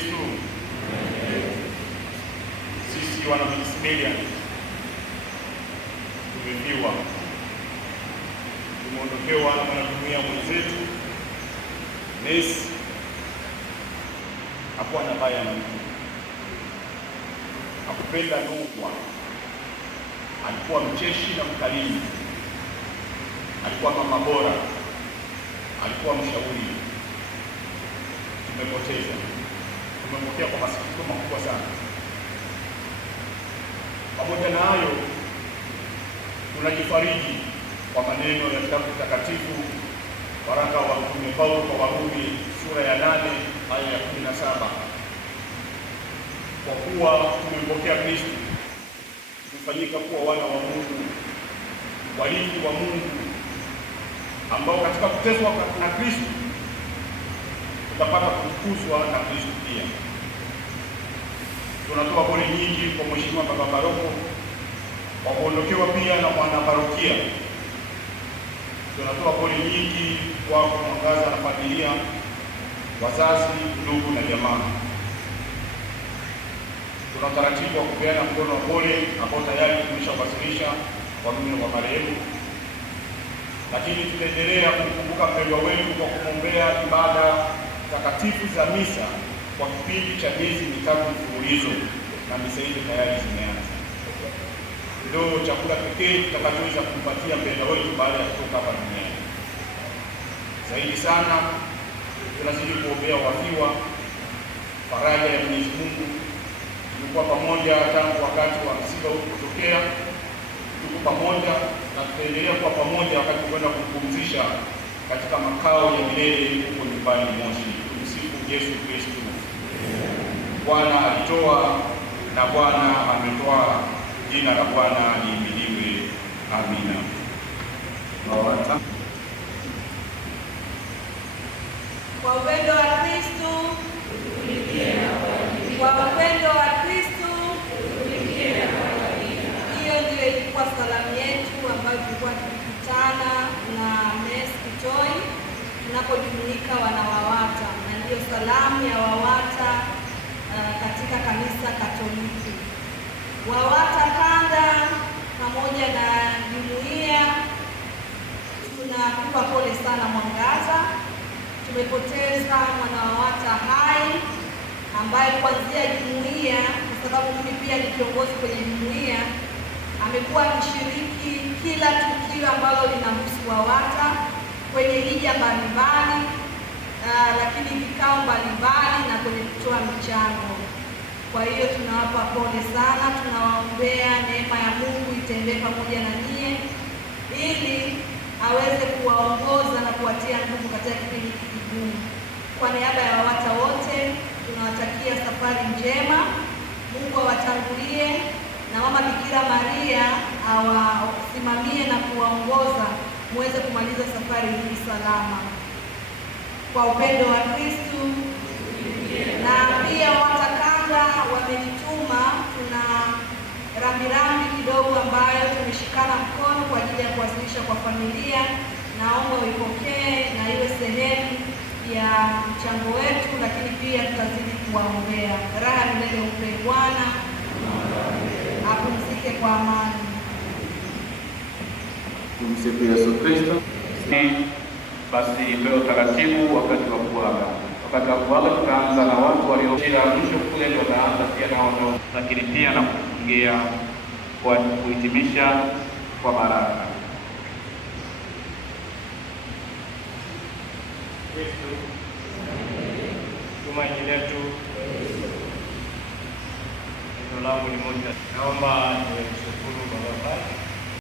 Kristo. Sisi wana Maximilian tumefiwa, tumeondokewa na mwanajumuiya mwenzetu Nesi. Hakuwa na baya na mtu, hakupenda nukwa, alikuwa mcheshi na mkarimu, alikuwa mama bora, alikuwa mshauri. Tumempokea kwa masikitiko makubwa sana. Pamoja na hayo, tunajifariji kwa maneno ya kitabu kitakatifu, waraka wa Mtume Paulo kwa Warumi sura ya 8 aya ya 17. Kwa kuwa tumempokea Kristo, tumefanyika kuwa wana wa Mungu, warithi wa Mungu, ambao katika kuteswa na Kristo tutapata kutukuzwa na Kristo pia. Tunatoa pole nyingi kwa Mheshimiwa Baba Paroko kwa kuondokewa pia na mwanaparokia. Tunatoa pole nyingi kwa Mwangaza na familia, wazazi, ndugu na jamaa. Tuna utaratibu wa kupeana mkono wa pole ambao tayari tumeshawasilisha kwa mume wa marehemu, lakini tutaendelea kumkumbuka mpendwa wetu kwa kumwombea ibada takatifu za misa kwa kipindi cha miezi 3 mfululizo, na misa hizo tayari zimeanza. Ndio chakula pekee tutakachoweza kumpatia mpendwa wetu baada ya kutoka hapa duniani. Zaidi sana tunazidi kuombea wafiwa, faraja ya Mwenyezi Mungu. Tulikuwa pamoja tangu wakati wa msiba kutokea, tuko pamoja na tutaendelea kuwa pamoja wakati kwenda kumpumzisha katika makao ya milele huko nyumbani Moshi. Tumsifu Yesu Kristo. Bwana alitoa na Bwana ametoa, jina la Bwana lihimidiwe. Amina. Kwa upendo wa Kristo, kwa upendo wa Kristo, hiyo ndio ilikuwa salamu yetu ambayo tulikuwa tukikutana na Nesi Kitoi tunapojumuika wana WAWATA, na ndiyo salamu ya WAWATA katika kanisa Katoliki. WAWATA kanda pamoja na jumuiya tunakupa pole sana Mwangaza. Tumepoteza mwana WAWATA hai ambaye kuanzia jumuiya, kwa sababu mimi pia ni kiongozi kwenye jumuiya, amekuwa akishiriki kila tukio ambalo linahusu WAWATA kwenye hija mbalimbali, lakini vikao mbalimbali na kwenye kutoa michango. Kwa hiyo tunawapa pole sana, tunawaombea neema ya Mungu itembee pamoja na nyie ili aweze kuwaongoza na kuwatia nguvu katika kipindi kigumu. Kwa niaba ya WAWATA wote tunawatakia safari njema. Mungu awatangulie na Mama Bikira Maria awasimamie na kuwaongoza muweze kumaliza safari hii salama. Kwa upendo wa Kristo. Na pia WAWATA kanda wamenituma, tuna rambirambi kidogo ambayo tumeshikana mkono kwa ajili ya kuwasilisha kwa familia. Naomba uipokee na iwe sehemu ya mchango wetu, lakini pia tutazidi kuwaombea. Raha milele umpe Bwana, apumzike kwa amani. Tumsifu Yesu Kristo. Basi leo taratibu wakati wa kuaga. Wakati wa kuaga tutaanza na watu walioshia mwisho kule, ndio wataanza pia nao, lakini pia na kufungia kwa kuhitimisha kwa baraka. Kristo tumaini letu. Neno langu ni moja. Naomba niwashukuru Baba